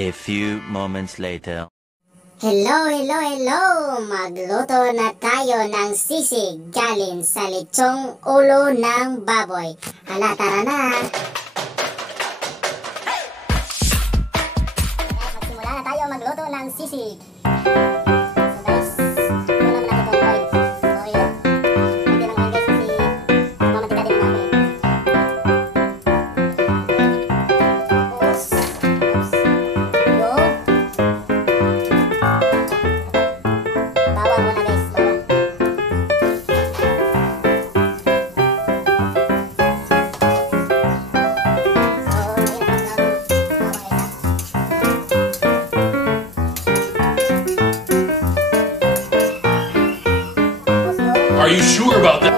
A few moments later. Hello, hello, hello! Magluto na tayo ng sisig galing sa lechong ulo ng baboy. Hala, tara na! Magsimula na tayo magluto ng sisig. So guys, muna natin itong oil. Hindi lang oil guys kasi mamantika din namin. Are you sure about that?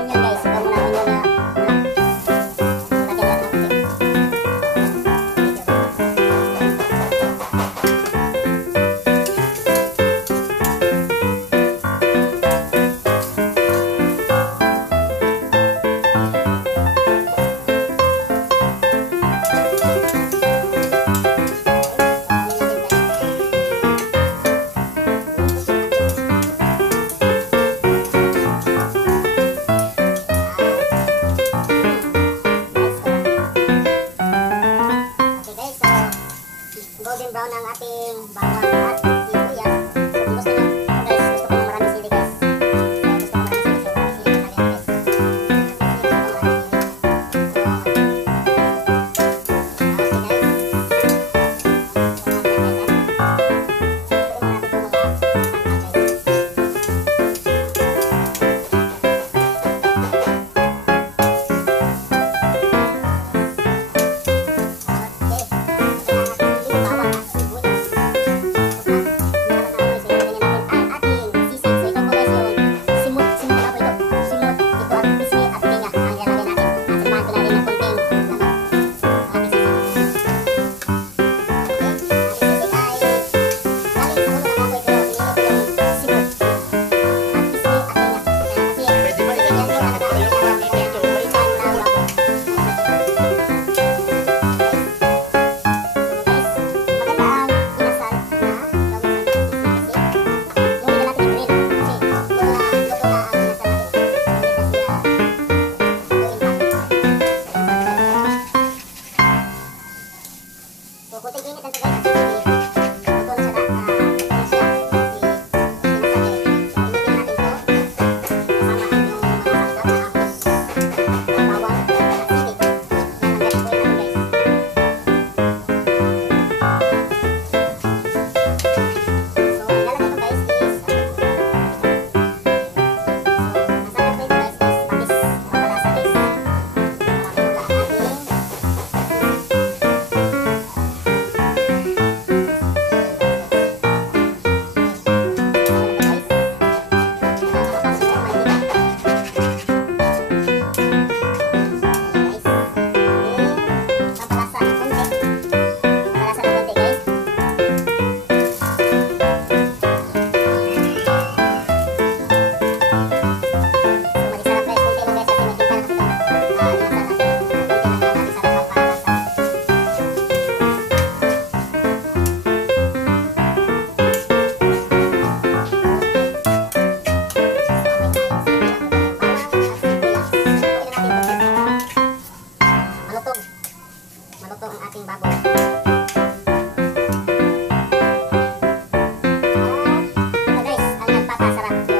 Golden brown ang ating bawang at sibuyas. So kung gusto nyo, guys, gusto ko ng maraming sili guys. So gusto ko maraming sili. So maraming sili na guys. Malutong ang ating baboy. Ito guys, ang nagpapasarap.